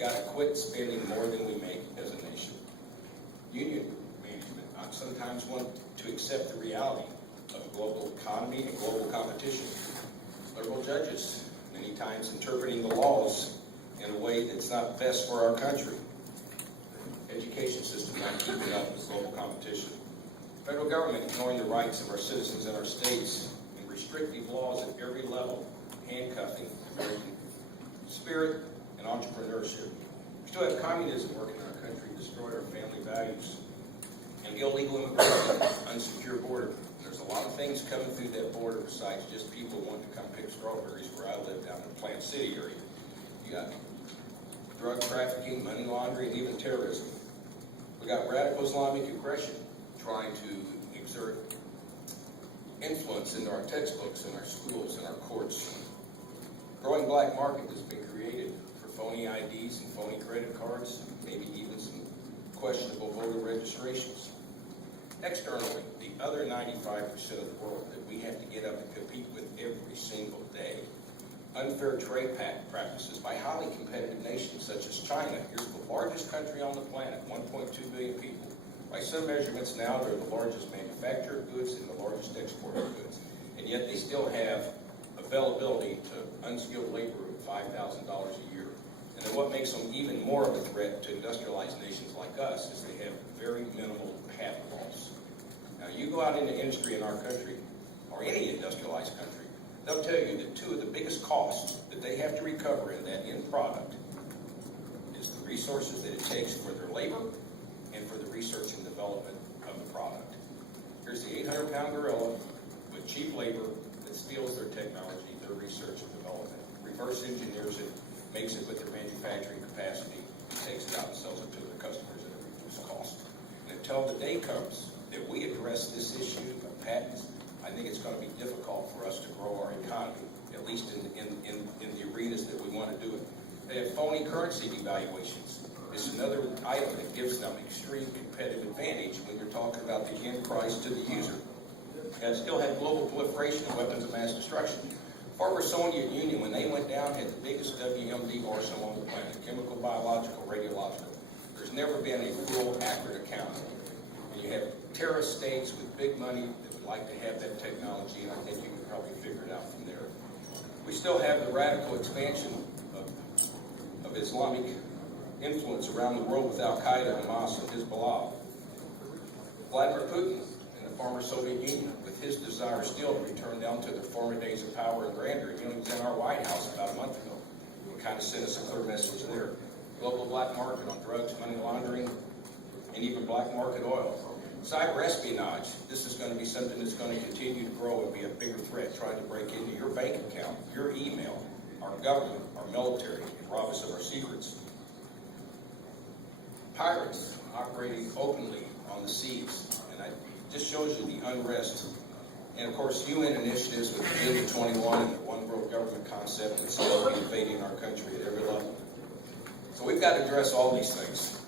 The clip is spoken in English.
got to quit spending more than we make as a nation. Union management sometimes want to accept the reality of a global economy and global competition. Liberal judges, many times interpreting the laws in a way that's not best for our country. Education system not keeping up with global competition. Federal government ignoring the rights of our citizens in our states, and restrictive laws at every level, handcuffing American spirit and entrepreneurship. We still have communism working in our country, destroyed our family values, and illegal immigration, unsecure border. There's a lot of things coming through that border besides just people wanting to come pick strawberries where I live down in the Plant City area. You got drug trafficking, money laundering, and even terrorism. We got radical Islamic aggression trying to exert influence into our textbooks, in our schools, in our courts. Growing black market has been created for phony IDs and phony credit cards, maybe even some questionable voter registrations. Externally, the other 95% of the world that we have to get up and compete with every single day. Unfair trade practices by highly competitive nations such as China. Here's the largest country on the planet, 1.2 billion people. By some measurements now, they're the largest manufacturer of goods and the largest exporter of goods. And yet they still have availability to unskilled labor of $5,000 a year. And then what makes them even more of a threat to industrialized nations like us is they have very minimal patent laws. Now you go out into industry in our country, or any industrialized country, they'll tell you that two of the biggest costs that they have to recover in that end product is the resources that it takes for their labor and for the research and development of the product. Here's the 800-pound gorilla with cheap labor that steals their technology, their research and development, reverse engineers it, makes it with their manufacturing capacity, takes it out and sells it to their customers at a reduced cost. And until the day comes that we address this issue of patents, I think it's going to be difficult for us to grow our economy, at least in the arenas that we want to do it. They have phony currency devaluations. It's another item that gives them extreme competitive advantage when you're talking about the end price to the user. And still have global proliferation of weapons of mass destruction. Former Soviet Union, when they went down, had the biggest WMD arsenal on the planet, chemical, biological, radiological. There's never been a full, accurate account. And you have terrorist states with big money that would like to have that technology, and I think you can probably figure it out from there. We still have the radical expansion of Islamic influence around the world with Al-Qaeda, Hamas, and Hezbollah. Vladimir Putin and the former Soviet Union, with his desire still to return down to their former days of power and grandeur. He was in our White House about a month ago. He kind of sent us a clear message there. Global black market on drugs, money laundering, and even black market oil. Cyber espionage. This is going to be something that's going to continue to grow and be a bigger threat, trying to break into your bank account, your email, our government, our military, and rob us of our secrets. Pirates operating openly on the seas, and it just shows you the unrest. And of course, UN initiatives with Agenda 21 and the One World Government concept that's still invading our country at every level. So we've got to address all these things.